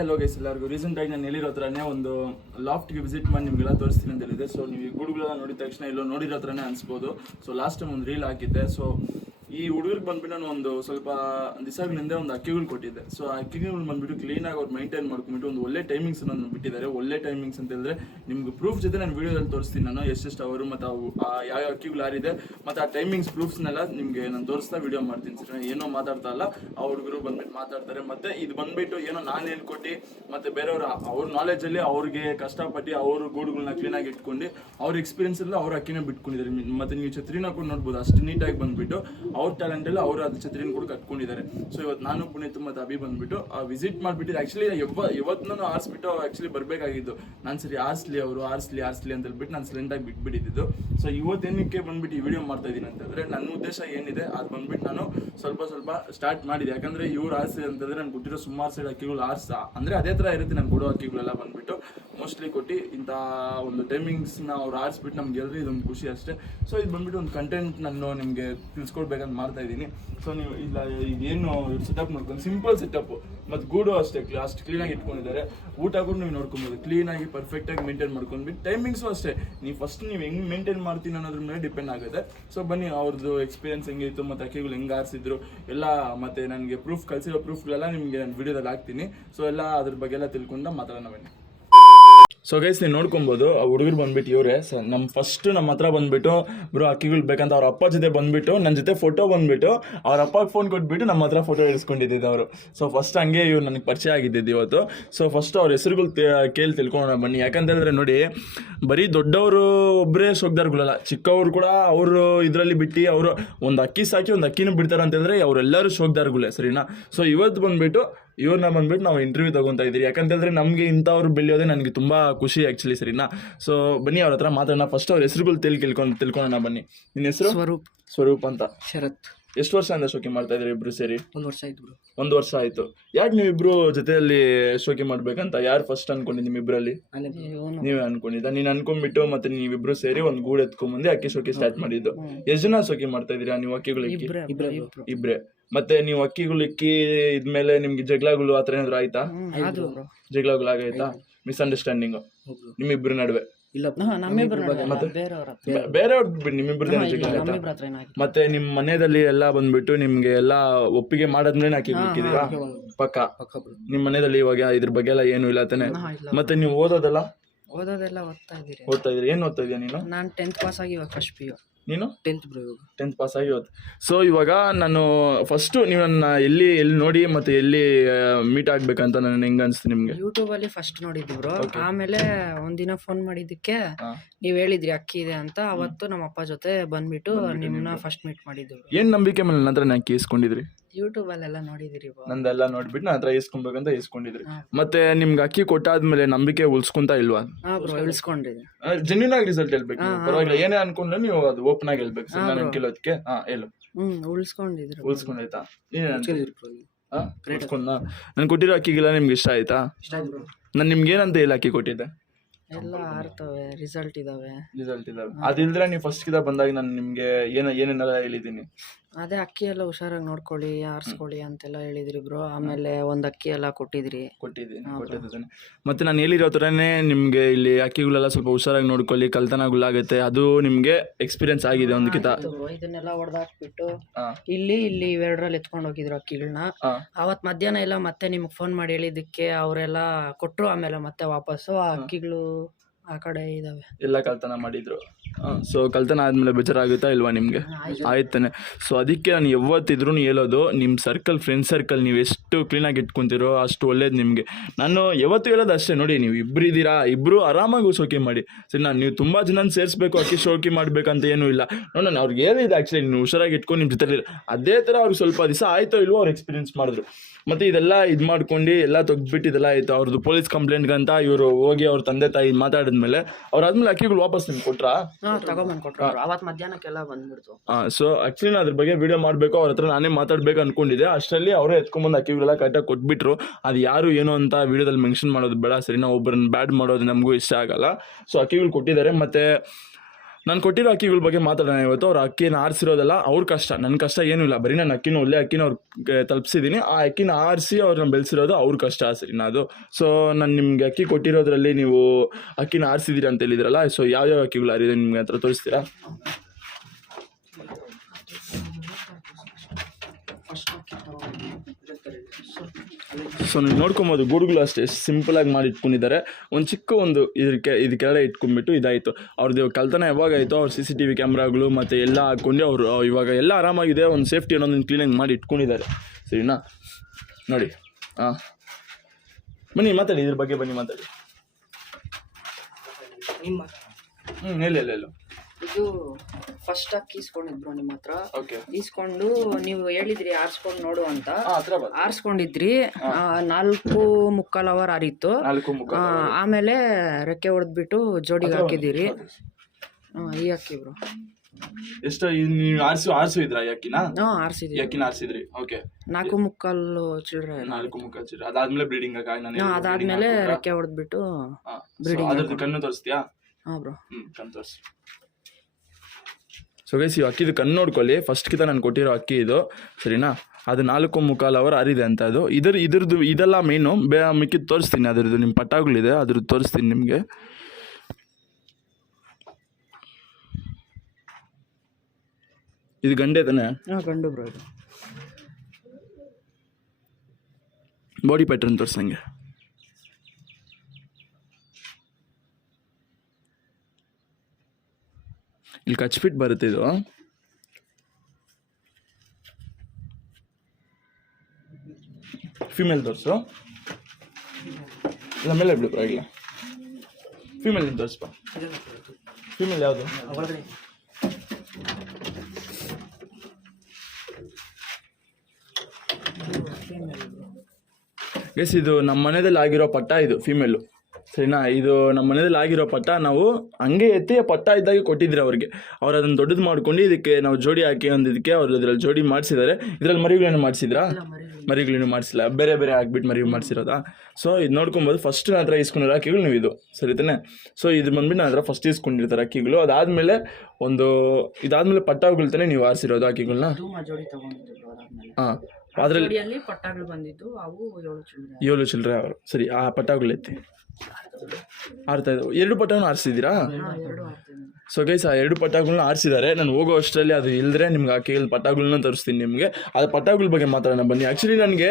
hello guys ಎಲ್ಲರಿಗೂ ರೀಸೆಂಟಾಗಿ ನಾನು ಹೇಳಿರೋ ಹತ್ರನೇ ಒಂದು ಲಾಫ್ಟ್ಗೆ ವಿಸಿಟ್ ಮಾಡಿ ನಿಮಗೆಲ್ಲ ತೋರಿಸ್ತೀನಿ ಅಂತ ಹೇಳಿದೆ. ಸೊ ನೀವು ಈ ಗೂಡುಗಳೆಲ್ಲ ನೋಡಿದ ತಕ್ಷಣ ಇಲ್ಲೋ ನೋಡಿರೋ ಹತ್ರನೇ ಅನಿಸ್ಬೋದು. ಸೊ ಲಾಸ್ಟ್ ಟೈಮ್ ಒಂದು ರೀಲ್ ಹಾಕಿದ್ದೆ. ಸೊ ಈ ಹುಡುಗರಿಗೆ ಬಂದ್ಬಿಟ್ಟು ನಾನು ಒಂದು ಸ್ವಲ್ಪ ದಿವಸಗಳಿಂದ ಒಂದು ಅಕ್ಕಿಗಳು ಕೊಟ್ಟಿದ್ದೆ. ಸೊ ಆ ಅಕ್ಕಿಗಳು ಬಂದ್ಬಿಟ್ಟು ಕ್ಲೀನಾಗಿ ಅವ್ರು ಮೈಂಟೈನ್ ಮಾಡ್ಕೊಂಡ್ಬಿಟ್ಟು ಒಂದು ಒಳ್ಳೆ ಟೈಮಿಂಗ್ಸ್ ನಾನು ಬಿಟ್ಟಿದ್ದಾರೆ. ಒಳ್ಳೆ ಟೈಮಿಂಗ್ಸ್ ಅಂತ ಹೇಳಿದ್ರೆ ನಿಮ್ಗೆ ಪ್ರೂಫ್ ಜೊತೆ ನಾನು ವೀಡಿಯೋದಲ್ಲಿ ತೋರಿಸ್ತೀನಿ. ನಾನು ಎಷ್ಟೆಷ್ಟು ಅವರು ಮತ್ತು ಯಾವ ಅಕ್ಕಿಗಳು ಯಾರಿದೆ ಮತ್ತು ಆ ಟೈಮಿಂಗ್ಸ್ ಪ್ರೂಫ್ಸ್ನೆಲ್ಲ ನಿಮಗೆ ನಾನು ತೋರಿಸ್ತಾ ವೀಡಿಯೋ ಮಾಡ್ತೀನಿ. ಸರ್ ಏನೋ ಮಾತಾಡ್ತಾ ಇಲ್ಲ, ಆ ಹುಡುಗರು ಬಂದ್ಬಿಟ್ಟು ಮಾತಾಡ್ತಾರೆ. ಮತ್ತು ಇದು ಬಂದ್ಬಿಟ್ಟು ಏನೋ ನಾನು ಹೇಳ್ಕೊಟ್ಟು ಮತ್ತು ಬೇರೆಯವ್ರ ಅವ್ರ ನಾಲೆಜಲ್ಲಿ ಅವ್ರಿಗೆ ಕಷ್ಟಪಟ್ಟು ಅವ್ರ ಗೂಡುಗಳನ್ನ ಕ್ಲೀನಾಗಿ ಇಟ್ಕೊಂಡು ಅವ್ರ ಎಕ್ಸ್ಪೀರಿಯನ್ಸ್ ಎಲ್ಲ ಅವ್ರ ಅಕ್ಕಿನ ಬಿಟ್ಕೊಂಡಿದ್ದಾರೆ. ಮತ್ತು ನೀವು ಛತ್ರಿನ ಕೂಡ ನೋಡ್ಬೋದು, ಅಷ್ಟು ನೀಟಾಗಿ ಬಂದ್ಬಿಟ್ಟು ಅವ್ರ ಟ್ಯಾಲೆಂಟಲ್ಲಿ ಅವರು ಅದು ಛತ್ರಿನ ಕೂಡ ಕಟ್ಕೊಂಡಿದ್ದಾರೆ. ಸೊ ಇವತ್ತು ನಾನು ಪುನೀತ್ ಮತ್ತು ಅಭಿ ಬಂದ್ಬಿಟ್ಟು ವಿಸಿಟ್ ಮಾಡಿಬಿಟ್ಟಿದ್ದು. ಆ್ಯಕ್ಚುಲಿ ಇವತ್ತು ನಾನು ಆರಿಸ್ಬಿಟ್ಟು ಆ್ಯಕ್ಚುಲಿ ಬರಬೇಕಾಗಿದ್ದು. ನಾನು ಸರಿ ಆರಿಸ್ಲಿ ಅಂತ ಹೇಳ್ಬಿಟ್ಟು ನಾನು ಸೈಲೆಂಟಾಗಿ ಬಿಟ್ಬಿಟ್ಟಿದ್ದು. ಸೊ ಇವತ್ತೇನಕ್ಕೆ ಬಂದ್ಬಿಟ್ಟು ಈ ವಿಡಿಯೋ ಮಾಡ್ತಾ ಇದ್ದೀನಿ ಅಂತಂದರೆ ನನ್ನ ಉದ್ದೇಶ ಏನಿದೆ ಅದು ಬಂದ್ಬಿಟ್ಟು ನಾನು ಸ್ವಲ್ಪ ಸ್ಟಾರ್ಟ್ ಮಾಡಿದೆ. ಯಾಕಂದರೆ ಇವ್ರು ಆರಿಸಿ ಅಂತಂದರೆ ನಾನು ಕೊಟ್ಟಿರೋ ಸುಮಾರು ಸೈಡ್ ಅಕ್ಕಿಗಳು ಅಂದರೆ ಅದೇ ಥರ ಇರುತ್ತೆ. ನಾನು ಕೊಡೋ ಅಕ್ಕಿಗಳೆಲ್ಲ ಬಂದ್ಬಿಟ್ಟು ಮೋಸ್ಟ್ಲಿ ಕೊಟ್ಟು ಇಂಥ ಒಂದು ಟೈಮಿಂಗ್ಸ್ನ ಅವ್ರು ಆರಿಸ್ಬಿಟ್ಟು ನಮ್ಗೆ ಎಲ್ಲರೂ ಇದೊಂದು ಖುಷಿ ಅಷ್ಟೇ. ಸೊ ಇದು ಬಂದ್ಬಿಟ್ಟು ಒಂದು ಕಂಟೆಂಟ್ ನಾನು ನಿಮಗೆ ತಿಳಿಸ್ಕೊಡ್ಬೇಕಂತ ಮಾಡ್ತಾ ಇದ್ದೀನಿ. ಸೊ ನೀವು ಇಲ್ಲ ಇದೇನು ಸೆಟಪ್ ನೋಡ್ಕೊಂಡು ಸಿಂಪಲ್ ಸೆಟಪ್ಪು ಮತ್ತು ಗೂಡು ಅಷ್ಟೇ ಅಷ್ಟು ಕ್ಲೀನಾಗಿ ಇಟ್ಕೊಂಡಿದ್ದಾರೆ. ಊಟ ಕೂಡ ನೀವು ನೋಡ್ಕೊಬೋದು, ಕ್ಲೀನಾಗಿ ಪರ್ಫೆಕ್ಟಾಗಿ ಮೇಂಟೈನ್ ಮಾಡ್ಕೊಂಡ್ಬಿಟ್ಟು ಟೈಮಿಂಗ್ಸು ಅಷ್ಟೇ. ನೀವು ಹೆಂಗೆ ಮೇಂಟೈನ್ ಮಾಡ್ತೀನಿ ಅನ್ನೋದ್ರ ಮೇಲೆ ಡಿಪೆಂಡ್ ಆಗುತ್ತೆ. ಸೊ ಬನ್ನಿ ಅವ್ರದ್ದು ಎಕ್ಸ್ಪೀರಿಯನ್ಸ್ ಹೆಂಗಿತ್ತು ಮತ್ತು ಅಕ್ಕಿಗಳು ಹೆಂಗೆ ಆರಿಸಿದ್ರು ಎಲ್ಲ ಮತ್ತು ನನಗೆ ಕಳಿಸಿರೋ ಪ್ರೂಫ್ಗಳೆಲ್ಲ ನಿಮಗೆ ನಾನು ವಿಡಿಯೋದಲ್ಲಿ ಹಾಕ್ತೀನಿ. ಸೊ ಎಲ್ಲ ಅದ್ರ ಬಗ್ಗೆ ಎಲ್ಲ ತಿಳ್ಕೊಂಡು ಮಾತಾಡೋಣ ಬನ್ನಿ. ಸೊ ಗೈಸ್ ನೀವು ನೋಡ್ಕೊಬೋದು, ಆ ಹುಡುಗರು ಬಂದ್ಬಿಟ್ಟು ಇವರೇ ನಮ್ಮ ಹತ್ರ ಬಂದ್ಬಿಟ್ಟು ಬ್ರೋ ಅಕ್ಕಿಗಳು ಬೇಕಂತ ಅವ್ರ ಅಪ್ಪ ಜೊತೆ ಬಂದ್ಬಿಟ್ಟು ನನ್ನ ಜೊತೆ ಫೋಟೋ ಬಂದ್ಬಿಟ್ಟು ಅವ್ರ ಅಪ್ಪಗೆ ಫೋನ್ ಕೊಟ್ಬಿಟ್ಟು ನಮ್ಮ ಹತ್ರ ಫೋಟೋ ಇಳಿಸ್ಕೊಂಡಿದ್ದಿದ್ದು ಅವರು. ಸೊ ಫಸ್ಟ್ ಹಂಗೆ ಇವ್ರು ನನಗೆ ಪರಿಚಯ ಆಗಿದ್ದಿದ್ದು ಇವತ್ತು. ಸೊ ಫಸ್ಟ್ ಅವ್ರ ಹೆಸರುಗಳು ಕೇಳಿ ತಿಳ್ಕೊಳ್ಳೋಣ ಬನ್ನಿ. ಯಾಕಂತೇಳಿದ್ರೆ ನೋಡಿ, ಬರೀ ದೊಡ್ಡವರು ಒಬ್ಬರೇ ಸೋಗ್ದಾರ್ಗಳಲ್ಲ, ಚಿಕ್ಕವರು ಕೂಡ ಅವರು ಇದರಲ್ಲಿ ಬಿಟ್ಟು ಅವರು ಒಂದು ಅಕ್ಕಿ ಸಾಕಿ ಒಂದು ಅಕ್ಕಿನೂ ಬಿಡ್ತಾರೆ ಅಂತಂದರೆ ಅವರೆಲ್ಲರೂ ಸೋಗ್ದಾರ್ಗಳೇ, ಸರಿನಾ? ಸೊ ಇವತ್ತು ಬಂದ್ಬಿಟ್ಟು ಇವ್ರನ್ನ ಬಂದ್ಬಿಟ್ಟು ನಾವು ಇಂಟರ್ವ್ಯೂ ತಗೊತಾ ಇದ್ದೀರಿ. ಯಾಕಂತಂದರೆ ನಮಗೆ ಇಂಥವ್ರು ಬೆಳೆಯೋದೇ ನನಗೆ ತುಂಬ ಖುಷಿ ಆ್ಯಕ್ಚುಲಿ, ಸರಿನಾ? ಸೊ ಬನ್ನಿ ಅವ್ರ ಹತ್ರ ಮಾತಾಡೋಣ. ಫಸ್ಟ್ ಅವ್ರ ಹೆಸರುಗಳು ತಿಳ್ಕೊಳ್ಳೋಣ ಬನ್ನಿ. ನಿನ್ನ ಹೆಸರು? ಸ್ವರೂಪ್ ಅಂತ. ಶರತ್. ಎಷ್ಟು ವರ್ಷ ಅಂತ ಶೋಕಿ ಮಾಡ್ತಾ ಇದ್ರಿ ಇಬ್ರು ಸೇರಿ? 1 ವರ್ಷ ಆಯ್ತು ಬ್ರೋ. 1 ವರ್ಷ ಆಯ್ತು. ಯಾಕೆ ನೀವಿಬ್ರು ಜೊತೆಯಲ್ಲಿ ಶೋಕಿ ಮಾಡ್ಬೇಕಂತ ಯಾರು ಫಸ್ಟ್ ಅನ್ಕೊಂಡಿದ್ದು ನಿಮ್ಮಿಬ್ರಲ್ಲಿ? ನೀವೇ ಅನ್ಕೊಂಡಿದ್ದ? ನೀನು ಅನ್ಕೊಂಡ್ಬಿಟ್ಟು ಮತ್ತೆ ನೀವಿಬ್ರು ಸೇರಿ ಒಂದು ಗೂಡು ಎತ್ಕೊಂಡ್ಬಂದು ಅಕ್ಕಿ ಶೋಕಿ ಸ್ಟಾರ್ಟ್ ಮಾಡಿದ್ದು. ಎಷ್ಟು ಜನ ಶೋಕಿ ಮಾಡ್ತಾ ಇದೀರಾ ನೀವು ಅಕ್ಕಿಗಳು? ಇಬ್ರೇ. ಮತ್ತೆ ನೀವು ಅಕ್ಕಿಗಳು ಇಕ್ಕಿ ಇದ್ಮೇಲೆ ನಿಮ್ಗೆ ಜಗಳಗಳು ಆತರ ಏನಾದ್ರು ಆಯ್ತಾ? ಜಗಳಗಳು ಆಗೈತಾ? ಮಿಸ್ಅಂಡರ್ಸ್ಟ್ಯಾಂಡಿಂಗ್ ನಿಮ್ಮಿಬ್ರು ನಡುವೆ? ಬೇರೆಯವ್ರ ನಿಮ್ಮಿಬ್ರದೇ ಜಗಳ? ಮತ್ತೆ ನಿಮ್ ಮನೆಯಲ್ಲಿ ಎಲ್ಲ ಬಂದ್ಬಿಟ್ಟು ನಿಮ್ಗೆ ಎಲ್ಲಾ ಒಪ್ಪಿಗೆ ಮಾಡಾದ್ಮೇಲೆ ಅಕ್ಕಿ ಬಿಟ್ಟಿದ್ದೀರಾ? ಪಕ್ಕ ನಿಮ್ ಮನೆಯಲ್ಲಿ ಇವಾಗ ಇದ್ರ ಬಗ್ಗೆ ಎಲ್ಲ ಏನು ಇಲ್ಲ ತಾನೆ? ಮತ್ತೆ ನೀವು ಓದೋದೆಲ್ಲ ಓದ್ತಾ ಇದೀರಿ? ಏನ್ ಓದ್ತಾ ಇದೀಯ ನೀನು? ನಾನು 10th ಪಾಸ್ ಆಗಿ ಇವಾಗ ಫಸ್ಟ್ PU. ನೀನು? 10th ಪಾಸ್ ಆಗಿ ಹೋದ್. ಸೊ ಇವಾಗ ನಾನು ಫಸ್ಟ್ ನೀವು ನನ್ನ ಎಲ್ಲಿ ನೋಡಿ ಮತ್ತೆ ಎಲ್ಲಿ ಮೀಟ್ ಆಗ್ಬೇಕಂತ ನಾನು ಹೆಂಗ ಅನ್ಸ್ತು ನಿಮ್ಗೆ? ಯೂಟ್ಯೂಬ್ ಅಲ್ಲಿ ಫಸ್ಟ್ ನೋಡಿದ್ರು. ಆಮೇಲೆ ಒಂದಿನ ಫೋನ್ ಮಾಡಿದ್ದಕ್ಕೆ ನೀವ್ ಹೇಳಿದ್ರಿ ಅಕ್ಕಿ ಇದೆ ಅಂತ. ಅವತ್ತು ನಮ್ಮ ಅಪ್ಪ ಜೊತೆ ಬಂದ್ಬಿಟ್ಟು ನಿಮ್ಮನ್ನ ಫಸ್ಟ್ ಮೀಟ್ ಮಾಡಿದ್ರು. ಏನ್ ನಂಬಿಕೆ ಮೇಲೆ ನನ್ನ ಹತ್ರ ಅಕ್ಕಿ ಇಸ್ಕೊಂಡಿದ್ರಿ? ಯೂಟ್ಯೂಬ್ ಅಲ್ಲೆಲ್ಲ ನೋಡಿದಿರಿ, ನಂದೆಲ್ಲ ನೋಡ್ಬಿಟ್ಟು ನನ್ನ ಹತ್ರ ಇಸ್ಕೊಬೇಕಂತ ಇಸ್ಕೊಂಡಿದ್ರಿ. ಮತ್ತೆ ನಿಮ್ಗೆ ಅಕ್ಕಿ ಕೊಟ್ಟಾದ್ಮೇಲೆ ನಂಬಿಕೆ ಉಳ್ಸ್ಕೊಂತ ಇಲ್ವಾ? ಉಳಿಸ್ಕೊಂಡಿದ್ರಿ. ಜೆನ್ಯೂನ್ ಆಗಿ ರಿಸಲ್ಟ್ ಹೇಳ್ಬೇಕು, ಪರವಾಗಿಲ್ಲ. ಏನೇ ಅನ್ಕೊಂಡ್ರೆ ನೀವು ಅದು ಓಪನ್ ಆಗಿ ಹೇಳ್ಬೇಕು. ಸರ್ ನಾನು ಕೇಳೋದಕ್ಕೆ ಹೇಳು. ಉಳಿಸ್ಕೊಂಡಾಯ್ತಾ? ನಾನು ಕೊಟ್ಟಿರೋ ಅಕ್ಕಿಗೆಲ್ಲ ನಿಮ್ಗೆ ಇಷ್ಟ ಆಯ್ತಾ? ನಾನು ನಿಮ್ಗೆ ಏನಂತ ಹೇಳಿ ಅಕ್ಕಿ ಕೊಟ್ಟಿದ್ದೆ? ಎಲ್ಲ ಆರ್ತವೆ, ರಿಸಲ್ಟ್ ಇದಾವೆ. ಅದಿಲ್ದ್ರೆ ನೀವು ಫಸ್ಟ್ ಬಂದಾಗ ನಾನು ನಿಮ್ಗೆ ಏನೇನೆಲ್ಲ ಹೇಳಿದ್ದೀನಿ? ಅದೇ ಅಕ್ಕಿ ಎಲ್ಲ ಹುಷಾರಾಗಿ ನೋಡ್ಕೊಳ್ಳಿ, ಆರಿಸ್ಕೊಳ್ಳಿ ಅಂತೆಲ್ಲ ಹೇಳಿದ್ರಿ ಬ್ರೋ. ಆಮೇಲೆ ಒಂದ್ ಅಕ್ಕಿ ಎಲ್ಲ ಕೊಟ್ಟಿದ್ದೀನಿ. ಮತ್ತೆ ನಾನು ಹೇಳಿರೋ ಥರನೇ ನಿಮ್ಗೆ ಇಲ್ಲಿ ಅಕ್ಕಿಗಳೆಲ್ಲ ಸ್ವಲ್ಪ ಹುಷಾರಾಗಿ ನೋಡ್ಕೊಳ್ಳಿ, ಕಳ್ತನಗಳಾಗುತ್ತೆ, ಅದು ನಿಮ್ಗೆ ಎಕ್ಸ್ಪೀರಿಯನ್ಸ್ ಆಗಿದೆ ಒಂದು ಕಿತ. ಇದನ್ನೆಲ್ಲ ಹೊಡೆದಾಕ್ಬಿಟ್ಟು ಇಲ್ಲಿ ಇವೆರಡರಲ್ಲಿ ಎತ್ಕೊಂಡು ಹೋಗಿದ್ರು ಅಕ್ಕಿಗಳನ್ನ. ಅವತ್ ಮಧ್ಯಾಹ್ನ ಎಲ್ಲ ಮತ್ತೆ ನಿಮ್ಗೆ ಫೋನ್ ಮಾಡಿ ಹೇಳಿದ್ದಕ್ಕೆ ಅವರೆಲ್ಲ ಕೊಟ್ರು. ಆಮೇಲೆ ಮತ್ತೆ ವಾಪಸ್ಸು ಆ ಅಕ್ಕಿಗಳು ಆ ಕಡೆ ಇದಾವೆ, ಎಲ್ಲ ಕಳ್ತನ ಮಾಡಿದ್ರು. ಸೊ ಕಳ್ತನ ಆದ್ಮೇಲೆ ಬೇಜಾರಾಗುತ್ತಾ ಇಲ್ವಾ ನಿಮ್ಗೆ? ಆಯ್ತಾನೆ. ಸೊ ಅದಕ್ಕೆ ನಾನು ಯಾವತ್ತಿದ್ರು ಹೇಳೋದು, ನಿಮ್ಮ ಫ್ರೆಂಡ್ ಸರ್ಕಲ್ ನೀವು ಎಷ್ಟು ಕ್ಲೀನಾಗಿ ಇಟ್ಕೊಂತೀರೋ ಅಷ್ಟು ಒಳ್ಳೇದು ನಿಮಗೆ. ನಾನು ಯಾವತ್ತು ಹೇಳೋದು ಅಷ್ಟೇ, ನೋಡಿ ನೀವು ಇಬ್ರು ಆರಾಮಾಗಿ ಶೋಕಿ ಮಾಡಿ, ಸರಿ. ನೀವು ತುಂಬಾ ಜನ ಸೇರಿಸ್ಬೇಕು, ಅಕ್ಕಿ ಶೋಕಿ ಮಾಡ್ಬೇಕಂತ ಏನೂ ಇಲ್ಲ. ನಾನು ಅವ್ರಿಗೆ ಹೇಳಿದೆ ಆ್ಯಕ್ಚುಲಿ, ನೀವು ಹುಷಾರಾಗಿ ಇಟ್ಕೊಂಡು ನಿಮ್ಮ ಜೊತೆ ಅದೇ ಥರ ಅವ್ರಿಗೆ ಸ್ವಲ್ಪ ದಿವಸ ಆಯ್ತೋ ಇಲ್ವೋ ಅವ್ರು ಎಕ್ಸ್ಪೀರಿಯನ್ಸ್ ಮಾಡಿದ್ರು. ಮತ್ತು ಇದೆಲ್ಲ ಇದು ಮಾಡ್ಕೊಂಡು ಎಲ್ಲ ತೆಗ್ದುಬಿಟ್ಟು ಇದೆಲ್ಲ ಆಯಿತು. ಅವ್ರದ್ದು ಪೊಲೀಸ್ ಕಂಪ್ಲೇಂಟ್ಗಂತ ಇವರು ಹೋಗಿ ಅವ್ರ ತಂದೆ ತಾಯಿ ಮಾತಾಡಿದ್ಮೇಲೆ ಅವ್ರಾದ್ಮೇಲೆ ಅಕ್ಕಿಗಳು ವಾಪಸ್ ನಿಮ್ಗೆ ಕೊಟ್ರಾ? ಸೊ ಆ್ಯಕ್ಚುಲಿ ನಾನು ಅದ್ರ ಬಗ್ಗೆ ವಿಡಿಯೋ ಮಾಡಬೇಕು, ಅವ್ರ ಹತ್ರ ನಾನೇ ಮಾತಾಡ್ಬೇಕು ಅನ್ಕೊಂಡಿದ್ದೆ. ಅಷ್ಟರಲ್ಲಿ ಅವರೇ ಎತ್ಕೊಂಡ್ಬಂದು ಅಕ್ಕಿಗಳೆಲ್ಲ ಕರೆಕ್ಟಾಗಿ ಕೊಟ್ಬಿಟ್ರು. ಅದು ಯಾರು ಏನು ಅಂತ ವಿಡಿಯೋದಲ್ಲಿ ಮೆನ್ಷನ್ ಮಾಡೋದು ಬೇಡ, ಸರಿ. ನಾವು ಒಬ್ಬರನ್ನ ಬ್ಯಾಡ್ ಮಾಡೋದು ನಮಗೂ ಇಷ್ಟ ಆಗಲ್ಲ. ಸೊ ಅಕ್ಕಿಗಳು ಕೊಟ್ಟಿದ್ದಾರೆ. ಮತ್ತು ನಾನು ಕೊಟ್ಟಿರೋ ಅಕ್ಕಿಗಳ ಬಗ್ಗೆ ಮಾತಾಡೋಣ ಇವತ್ತು. ಅವ್ರು ಅಕ್ಕಿನ ಆರಿಸಿರೋದಲ್ಲ, ಅವ್ರ ಕಷ್ಟ, ನನ್ನ ಕಷ್ಟ ಏನೂ ಇಲ್ಲ. ಬರೀ ನಾನು ಒಳ್ಳೆ ಅಕ್ಕಿನ ಅವ್ರಿಗೆ ತಲುಪಿಸಿದ್ದೀನಿ. ಆ ಅಕ್ಕಿನ ಆರಿಸಿ ಅವ್ರನ್ನ ಬೆಳೆಸಿರೋದು ಅವ್ರ ಕಷ್ಟ ಸರಿನಾ ಅದು. ಸೊ ನಾನು ನಿಮಗೆ ಅಕ್ಕಿ ಕೊಟ್ಟಿರೋದ್ರಲ್ಲಿ ನೀವು ಅಕ್ಕಿನ ಆರಿಸಿದ್ದೀರಿ ಅಂತ ಹೇಳಿದ್ರಲ್ಲ, ಸೊ ಯಾವ್ಯಾವ ಅಕ್ಕಿಗಳು ಆರಿದೆ ನಿಮ್ಗೆ ಹತ್ರ ತೋರಿಸ್ತೀರಾ? ಸೊ ನೀವು ನೋಡ್ಕೊಬೋದು, ಗೂಡುಗಳು ಅಷ್ಟೇ ಸಿಂಪಲಾಗಿ ಮಾಡಿ ಇಟ್ಕೊಂಡಿದ್ದಾರೆ. ಒಂದು ಚಿಕ್ಕ ಒಂದು ಇದಕ್ಕೆಲ್ಲ ಇಟ್ಕೊಂಡ್ಬಿಟ್ಟು ಇದಾಯಿತು. ಅವ್ರದ್ದು ಕಳ್ತನ ಯಾವಾಗ ಆಯಿತು, ಅವ್ರ CCTV ಕ್ಯಾಮ್ರಾಗಳು ಮತ್ತು ಎಲ್ಲ ಹಾಕ್ಕೊಂಡು ಅವರು ಇವಾಗ ಎಲ್ಲ ಆರಾಮಾಗಿದೆ. ಒಂದು ಸೇಫ್ಟಿ ಅನ್ನೋದನ್ನು ಕ್ಲೀನಾಗಿ ಮಾಡಿ ಇಟ್ಕೊಂಡಿದ್ದಾರೆ ಸರಿನಾ. ನೋಡಿ ಹಾಂ, ಬನ್ನಿ ಮಾತಾಡಿ, ಇದ್ರ ಬಗ್ಗೆ ಬನ್ನಿ ಮಾತಾಡಿ. ಎಲ್ಲೆಲ್ಲೆಲ್ಲೋ ಇದು ಫಸ್ಟ್ ಅಕ್ಕಿ ಇಸ್ಕೊಂಡಿದ್ರು ನಿಮ್ಮ ಹತ್ರ. ಓಕೆ, ಇಸ್ಕೊಂಡು ನೀವು ಹೇಳಿದ್ರಿ ಆರ್ಸ್ಕೊಂಡು ನೋಡು ಅಂತ. ಹತ್ರ ಆರ್ಸ್ಕೊಂಡಿದ್ರಿ. 4.25 ಅವರ್ ಆರಿತ್ತು. 4.25 ಆಮೇಲೆ ರೆಕ್ಕೆ ಹೊಡೆದ್ಬಿಟ್ಟು ಜೋಡಿಗೆ ಹಾಕಿದ್ದೀರಿ. ಈ ಅಕ್ಕಿ ಬ್ರೋ ಎಷ್ಟು ನೀವು ಆರಿಸಿದ್ರಾ ಈ ಅಕ್ಕಿನ? ಆರಿಸಿದ್ರಿ. ಅಕ್ಕಿನ ಆರಿಸಿದ್ರಿ. ಓಕೆ, 4.25 ಚಿಲ್ಲರೆ. 4.25 ಚಿಲ್ಲರೆ. ಅದಾದ್ಮೇಲೆ ಬ್ರೀಡಿಂಗ್ ಅದಾದ್ಮೇಲೆ ರೆಕ್ಕೆ ಹೊಡೆದ್ಬಿಟ್ಟು ಅದ್ರದ್ದು ಕಣ್ಣು ತೋರಿಸ್ತೀಯಾ? ಹಾಂ ಬ್ರೋ, ಕಣ್ಣು ತೋರಿಸಿ. ಸೊ ಗೈಸ್, ಈ ಅಕ್ಕಿದು ಕಣ್ಣು ನೋಡ್ಕೊಳ್ಳಿ. ಫಸ್ಟ್ಗಿಂತ ನಾನು ಕೊಟ್ಟಿರೋ ಅಕ್ಕಿ ಇದು ಸರಿನಾ. ಅದು 4.25 ಅವರ್ ಆರಿದೆ ಅಂತ. ಅದು ಇದ್ರದ್ದು ಇದೆಲ್ಲ ಮೇನು. ಮಿಕ್ಕಿದ್ದು ತೋರಿಸ್ತೀನಿ. ಅದರದ್ದು ನಿಮ್ಮ ಪಟಾಗಳಿದೆ, ಅದ್ರದ್ದು ತೋರಿಸ್ತೀನಿ ನಿಮಗೆ. ಇದು ಗಂಡೆ ತಾನೆ? ಗಂಡು ಬ್ರೋ. ಇದು ಬಾಡಿ ಪ್ಯಾಟರ್ನ್ ತೋರಿಸಂಗೆ. ಇಲ್ಲಿ ಕಚ್ಬಿಟ್ಟು ಬರುತ್ತೆ ಇದು. ಫಿಮೇಲ್ ತೋರಿಸು. ಇಲ್ಲ ಮೇಲೆ ಬಿಡು ಪರವಾಗಿಲ್ಲ. ಫಿಮೇಲ್ ತೋರಿಸ್ಪ. ಫಿಮೇಲ್ ಯಾವುದು? ಗೈಸ್, ಇದು ನಮ್ಮ ಮನೆಯಲ್ಲಿ ಆಗಿರೋ ಪಟ್ಟ. ಇದು ಫಿಮೇಲು ಸರಿನಾ. ಇದು ನಮ್ಮ ಮನೆಯಲ್ಲಿ ಆಗಿರೋ ಪಟ್ಟ. ನಾವು ಹಂಗೆ ಎತ್ತಿ ಪಟ್ಟ ಇದ್ದಾಗೆ ಕೊಟ್ಟಿದ್ರೆ ಅವ್ರಿಗೆ. ಅವ್ರು ಅದನ್ನು ದೊಡ್ಡದು ಮಾಡ್ಕೊಂಡು ಇದಕ್ಕೆ ನಾವು ಜೋಡಿ ಹಾಕಿ ಅಂದಿದ್ದಕ್ಕೆ ಅವ್ರು ಇದ್ರಲ್ಲಿ ಜೋಡಿ ಮಾಡಿಸಿದ್ದಾರೆ. ಇದರಲ್ಲಿ ಮರಿಗಳೇನು ಮಾಡಿಸಿದ್ರಾ? ಮರಿಗಳೇನು ಮಾಡಿಸಿಲ್ಲ, ಬೇರೆ ಬೇರೆ ಹಾಕ್ಬಿಟ್ಟು ಮರಿ ಮಾಡಿಸಿರೋದಾ? ಸೊ ಇದು ನೋಡ್ಕೊಬೋದು. ಫಸ್ಟ್ ನನ್ನ ಹತ್ರ ಇಸ್ಕೊಂಡಿರೋ ಅಕ್ಕಿಗಳು ನೀವು ಇದು ಸರಿ ತಾನೆ. ಸೊ ಇದು ಬಂದ್ಬಿಟ್ಟು ನನ್ನ ಹತ್ರ ಫಸ್ಟ್ ಇಸ್ಕೊಂಡಿರ್ತಾರೆ ಅಕ್ಕಿಗಳು. ಅದಾದಮೇಲೆ ಇದಾದ್ಮೇಲೆ ಪಟ್ಟಗಳು ತಾನೆ ನೀವು ಆರಿಸಿರೋದು ಅಕ್ಕಿಗಳನ್ನ? ಹಾಂ, ಅದರಲ್ಲಿ ಪಟ್ಟಾಗಳು ಬಂದಿದ್ದು ಅವು 7 ಚಿಲ್ಲರೆ ಅವರು. ಸರಿ, ಆ ಪಟ್ಟಗಳು ಎತ್ತಿ ಆರ್ತಾ ಇದ್ದವು. 2 ಪಟ್ಟವನ್ನು ಆರಿಸಿದ್ದೀರಾ? ಸೊ ಗೈಸ್, ಆ 2 ಪಟ್ಟಗಳನ್ನ ಆರಿಸಿದ್ದಾರೆ. ನಾನು ಹೋಗೋ ಅಷ್ಟರಲ್ಲಿ ಅದು ಇಲ್ಲದ್ರೆ ನಿಮ್ಗೆ ಆ ಕೇಳಿ ಪಟ್ಟಗಳನ್ನ ತೋರಿಸ್ತೀನಿ ನಿಮಗೆ. ಅದು ಪಟ್ಟಗಳ ಬಗ್ಗೆ ಮಾತಾಡೋಣ ಬನ್ನಿ. ಆ್ಯಕ್ಚುಲಿ ನನಗೆ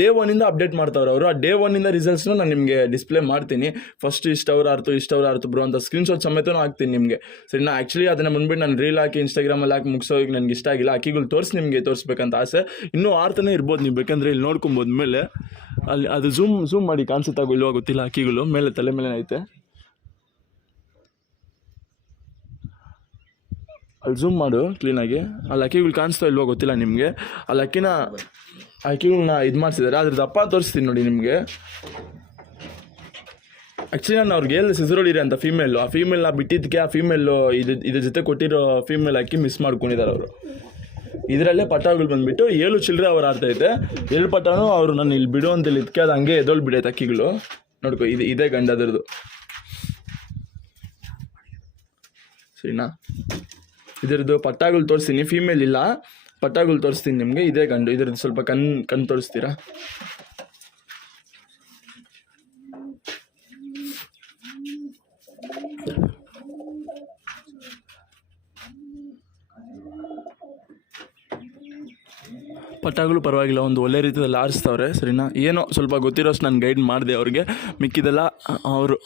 ಡೇ 1 ಅಪ್ಡೇಟ್ ಮಾಡ್ತಾವ್ರೆ ಅವರು. ಆ ಡೇ 1 ರಿಸಲ್ಟ್ಸ್ನ ನಾನು ನಿಮಗೆ ಡಿಸ್ಪ್ಲೇ ಮಾಡ್ತೀನಿ. ಫಸ್ಟ್ ಇಷ್ಟು ಅವರ್ ಆರ್ತು ಬ್ರೋ ಅಂತ ಸ್ಕ್ರೀನ್ಶಾಟ್ ಸಮೇತನೂ ಹಾಕ್ತೀನಿ ನಿಮಗೆ ಸರಿನಾ. ಆ್ಯಕ್ಚುಲಿ ಅದನ್ನು ಬಂದ್ಬಿಟ್ಟು ನಾನು ರೀಲ್ ಹಾಕಿ ಇನ್ಸ್ಟಾಗ್ರಾಮಲ್ಲಿ ಹಾಕಿ ಮುಗಿಸೋಗಿ ನನಗೆ ಇಷ್ಟ ಆಗಿಲ್ಲ. ಅಕ್ಕಿಗಳು ನಿಮಗೆ ತೋರಿಸ್ಬೇಕಂತ ಆಸೆ. ಇನ್ನೂ ಆಡ್ತಾನೆ ಇರ್ಬೋದು ನೀವು ಬೇಕಂದ್ರೆ. ಇಲ್ಲಿ ನೋಡ್ಕೊಬೋದು ಮೇಲೆ ಅಲ್ಲಿ ಅದು ಝೂಮ್ ಮಾಡಿ ಕಾಣಿಸುತ್ತಾಗೋ ಇಲ್ವಾ ಗೊತ್ತಿಲ್ಲ. ಅಕ್ಕಿಗಳು ಮೇಲೆ ತಲೆ ಮೇಲೆ ಐತೆ, ಅಲ್ಲಿ ಝೂಮ್ ಮಾಡು ಕ್ಲೀನಾಗಿ. ಅಲ್ಲಿ ಅಕ್ಕಿಗಳು ಕಾಣಿಸ್ತಾ ಇಲ್ವೋ ಗೊತ್ತಿಲ್ಲ ನಿಮಗೆ. ಅಲ್ಲಿ ಅಕ್ಕಿಗಳನ್ನ ಇದು ಮಾಡಿಸಿದ್ದಾರೆ. ಅದ್ರದ್ದು ದಪ್ಪ ತೋರಿಸ್ತೀನಿ ನೋಡಿ ನಿಮಗೆ. ಆ್ಯಕ್ಚುಲಿ ನಾನು ಅವ್ರಿಗೆ ಹೇಳಿದೆ ಸಿಸರೋಳಿರಿ ಅಂತ ಫೀಮೇಲು. ಆ ಫೀಮೇಲ್ನ ಬಿಟ್ಟಿದ್ದಕ್ಕೆ ಆ ಫೀಮೇಲು ಇದ್ರ ಜೊತೆ ಕೊಟ್ಟಿರೋ ಫೀಮೇಲ್ ಅಕ್ಕಿ ಮಿಸ್ ಮಾಡ್ಕೊಂಡಿದ್ದಾರೆ ಅವರು. ಇದರಲ್ಲೇ ಪಟ್ಟಗಳು ಬಂದುಬಿಟ್ಟು 7 ಚಿಲ್ಲರೆ ಅವರ್ ಆಡ್ತೈತೆ. 7 ಪಟ್ಟನೂ ಅವರು ನಾನು ಇಲ್ಲಿ ಬಿಡು ಅಂತ ಹೇಳಿದ್ದಕ್ಕೆ ಅದು ಹಂಗೆ ಎದೊಳು ಬಿಡೈತೆ ಅಕ್ಕಿಗಳು. ನೋಡ್ಕೊ, ಇದೇ ಗಂಡ ಅದರದ್ದು ಸರಿನಾ. ಇದರದ್ದು ಪಟ್ಟಗಳು ತೋರಿಸ್ತೀನಿ. ಫೀಮೇಲ್ ಇಲ್ಲ, ಪಟ್ಟಗಳು ತೋರಿಸ್ತೀನಿ ನಿಮಗೆ. ಇದೇ ಗಂಡು. ಇದರದ್ದು ಸ್ವಲ್ಪ ಕಣ್ಣು ತೋರಿಸ್ತೀರಾ? ಪಟ್ಟಗಳು ಪರವಾಗಿಲ್ಲ, ಒಂದು ಒಳ್ಳೆ ರೀತಿಯಲ್ಲಿ ಆರಿಸ್ತವ್ರೆ ಸರಿನಾ. ಏನೋ ಸ್ವಲ್ಪ ಗೊತ್ತಿರೋಷ್ಟು ನಾನು ಗೈಡ್ ಮಾಡಿದೆ ಅವ್ರಿಗೆ. ಮಿಕ್ಕಿದೆಲ್ಲ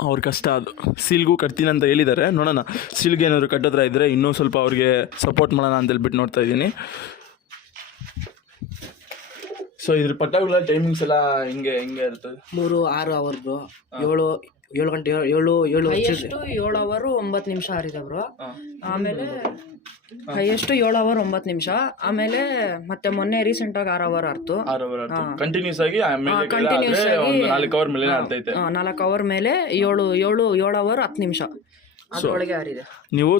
ಅವ್ರ ಕಷ್ಟ. ಅದು ಸೀಲ್ಗೂ ಕಟ್ತೀನಿ ಅಂತ ಹೇಳಿದ್ದಾರೆ. ನೋಡೋಣ, ಸೀಲ್ಗೆ ಏನಾದರೂ ಕಟ್ಟೋದ್ರ ಇದ್ದರೆ ಇನ್ನೂ ಸ್ವಲ್ಪ ಅವ್ರಿಗೆ ಸಪೋರ್ಟ್ ಮಾಡೋಣ ಅಂತ ಹೇಳ್ಬಿಟ್ಟು ನೋಡ್ತಾ ಇದ್ದೀನಿ. ಸೊ ಇದ್ರ ಪಟ್ಟಗಳ ಟೈಮಿಂಗ್ಸ್ ಎಲ್ಲ ಹೆಂಗೆ ಇರ್ತದೆ? 3-6 ಅವರ್ ಬ್ರೋ. 7 ಗಂಟೆ 7 ಅವರ್ 9 ನಿಮಿಷ ಆರಿದೆ ಬ್ರೋ. ಆಮೇಲೆ ಎಷ್ಟು 7 ಅವರ್ 9 ನಿಮಿಷ. ಆಮೇಲೆ ಮತ್ತೆ ಮೊನ್ನೆ ರೀಸೆಂಟಾಗಿ 6 ಅವರ್ ಆರ್ತು. ಕಂಟಿನ್ಯೂಸ್ ಆಗಿ 4 ಅವರ್ ಮೇಲೆ ಆಡ್ತೈತೆ. 4 ಅವರ್ ಮೇಲೆ 7 ಅವರ್ 10 ನಿಮಿಷ ಅದರೊಳಗೆ ಆರಿದೆ. ನೀವು